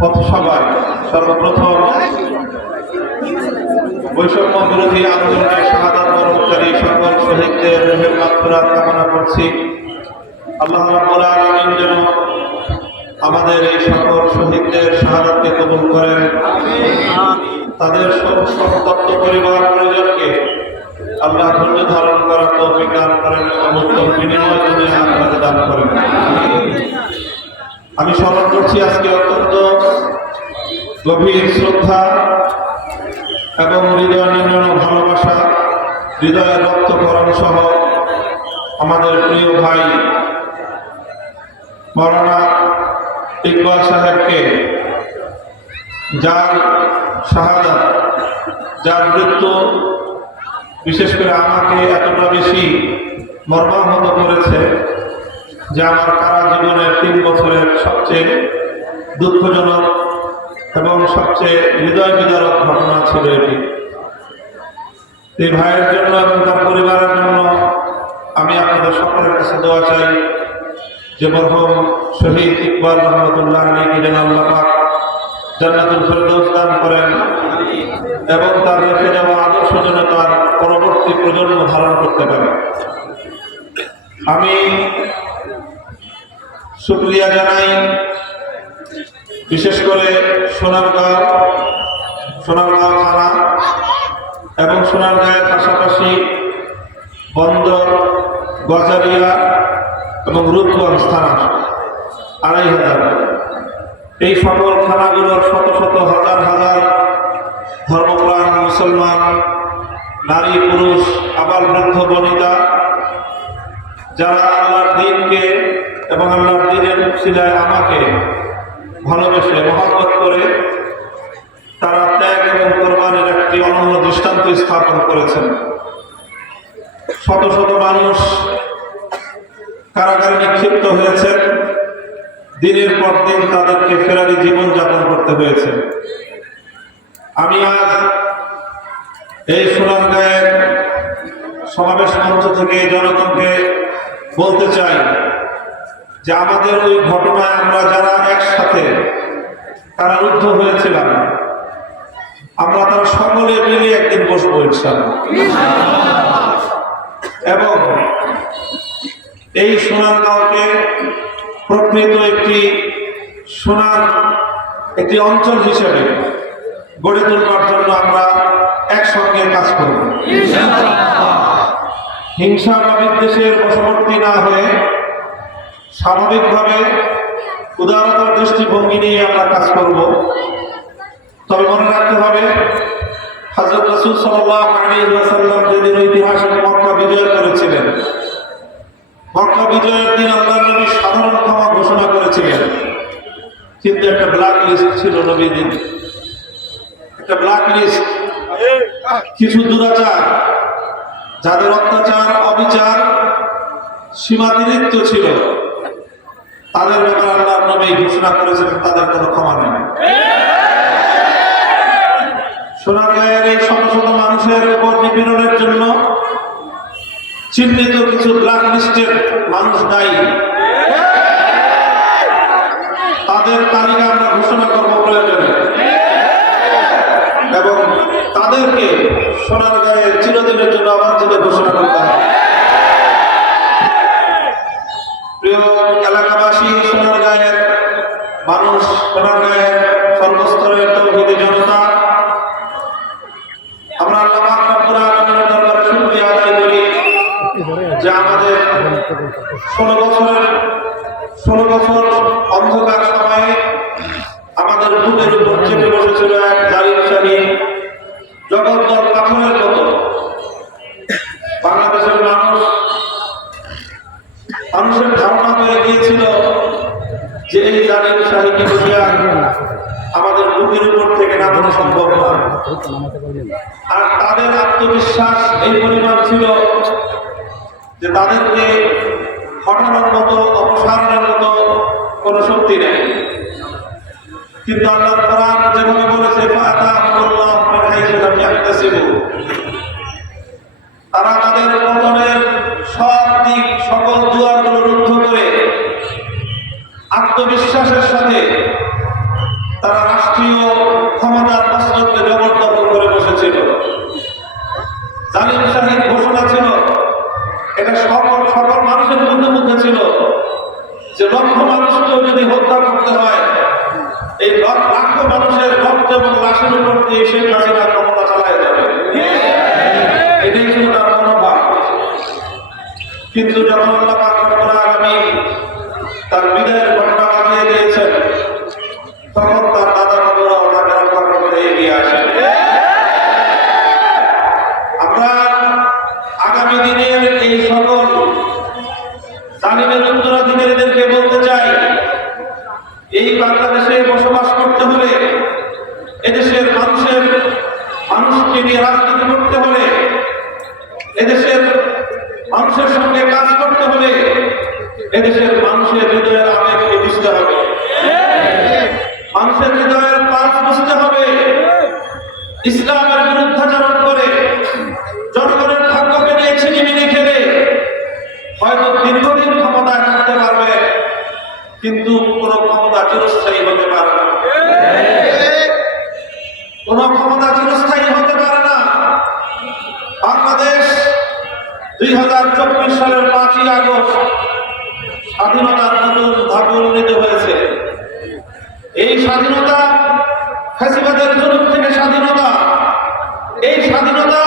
পথসভায় সর্বপ্রথম বৈষম্য বিরোধী আন্দোলনের শাহাদাত বরণকারী সকল শহীদদের রোহের মাত্রাত কামনা করছি। আল্লাহ রাব্বুল যেন আমাদের এই সকল শহীদদের শাহাদাতকে কবুল করেন। তাদের সন্তপ্ত পরিবার পরিজনকে আল্লাহ ধৈর্য ধারণ করার তৌফিক দান করেন এবং বিনিময় দান করেন। আমি স্মরণ করছি আজকে অত্যন্ত গভীর শ্রদ্ধা এবং হৃদয় নির্মাণ ভালোবাসা, হৃদয়ের রক্তকরণ সহ আমাদের প্রিয় ভাই মরানা ইকবাল সাহেবকে, যার শাহাদা যার মৃত্যু বিশেষ করে আমাকে এতটা বেশি মর্মাহত করেছে যে আমার কারা জীবনের তিন বছরের সবচেয়ে দুঃখজনক এবং সবচেয়ে হৃদয় বিদারক ঘটনা ছিল এটি। এই ভাইয়ের জন্য এবং তার পরিবারের জন্য আমি আপনাদের সকলের কাছে দোয়া চাই যে মরহুম শহীদ ইকবাল রহমতুল্লাহ আলীকে যেন আল্লাহ জান্নাতুল ফেরদৌস দান করেন এবং তার রেখে যাওয়া আদর্শ যেন তার পরবর্তী প্রজন্ম ধারণ করতে পারে। আমি শুক্রিয়া জানাই। বিশেষ করে সোনারগাঁও সোনারগাঁও থানা এবং সোনারগাঁয়ের পাশাপাশি বন্দর, গজারিয়া এবং রূপগঞ্জ থানা আড়াই হাজার। এই সকল থানাগুলোর শত শত হাজার হাজার ধর্মপ্রাণ মুসলমান, নারী, পুরুষ আবার বৃদ্ধ, বনিতা, যারা আল্লাহর দিনকে এবং আল্লাহর দিনের আমাকে ভালোবেসে, মহব্বত করে তারা ত্যাগ এবং কোরবানের একটি অনন্য দৃষ্টান্ত স্থাপন করেছেন। শত শত মানুষ কারাগারে নিক্ষিপ্ত হয়েছেন দিনের পর দিন তাদেরকে ফেরারি জীবন যাপন করতে হয়েছে। আমি আজ এই সোনারগাঁয়ের সমাবেশ মঞ্চ থেকে জনগণকে বলতে চাই যে আমাদের ওই ঘটনায় আমরা যারা একসাথে তারা কারারুদ্ধ হয়েছিলাম আমরা তারা সকলে মিলে একদিন বসবো ইনশাল্লাহ এবং এই সোনারগাঁওকে প্রকৃত একটি সোনার একটি অঞ্চল হিসেবে গড়ে তুলবার জন্য আমরা একসঙ্গে কাজ করব। হিংসা বা বিদ্বেষের বশবর্তী না হয়ে স্বাভাবিকভাবে উদারতার দৃষ্টিভঙ্গি নিয়ে আমরা কাজ করব। তবে মনে রাখতে হবে হজরত রসুল সাল্লাম যেদিন ঐতিহাসিক মক্কা বিজয় করেছিলেন, মক্কা বিজয়ের দিন আল্লাহ নবী সাধারণ ক্ষমা ঘোষণা করেছিলেন। কিন্তু একটা ব্ল্যাক লিস্ট ছিল নবী দিন। একটা ব্ল্যাক লিস্ট কিছু দুরাচার, যাদের অত্যাচার, অবিচার, সীমাতিরিক্ত ছিল। তাদের ব্যাপারে আল্লাহ নবী ঘোষণা করেছেন, তাদের কোনো ক্ষমা নেই। এই শত শত মানুষের উপর নিপীড়নের জন্য চিহ্নিত কিছু ব্ল্যাক লিস্টের মানুষ দায়ী তাদের তালিকা আমরা ঘোষণা করব প্রয়োজনে। এবং তাদেরকে সোনারগাঁয়ে চিরদিনের জন্য যে আমাদের ষোলো বছরের, ষোলো বছর অন্ধকার সময়ে আমাদের বুকের উপর চেপে বসেছিল এক জালিমশাহী জগদ্দল পাথরের মতো। বাংলাদেশের মানুষ মানুষের ধারণা হয়ে গিয়েছিল যে এই জালিমশাহীকে বুঝিয়া আমাদের বুকের উপর থেকে নামানো সম্ভব নয়। আর তাদের আত্মবিশ্বাস এই পরিমাণ ছিল যে তাদেরকে হঠানোর মতো, অপসারণের মতো কোনো শক্তি নেই। কিন্তু আল্লাহ কোরআন যেভাবে বলেছে তারা তাদের পতনের দিয়ে শেখ হাসিনা ক্ষমতা চালায় যাবে। এটাই ছিল তার মনোভাব। কিন্তু যখন মানুষকে নিয়ে রাজনীতি করতে হলে, এদেশের মানুষের সঙ্গে কাজ করতে হলে এদেশের মানুষের হৃদয়ের আবেগকে বুঝতে হবে। মানুষের হৃদয়ের পাঁচ বুঝতে হবে। ইসলামের বিরুদ্ধাচরণ করে জনগণের ভাগ্যকে নিয়ে ছিনিমিনি খেলে হয়তো দীর্ঘদিন ক্ষমতায় থাকতে পারবে, কিন্তু কোন ক্ষমতা চিরস্থায়ী হতে পারে না। কোন ক্ষমতা চিরস্থায়ী হতে পারে না বাংলাদেশ দুই হাজার চব্বিশ সালের পাঁচই আগস্ট স্বাধীনতার নতুন ধাপ উন্নীত হয়েছে। এই স্বাধীনতা ফ্যাসিবাদের জন্য থেকে স্বাধীনতা, এই স্বাধীনতা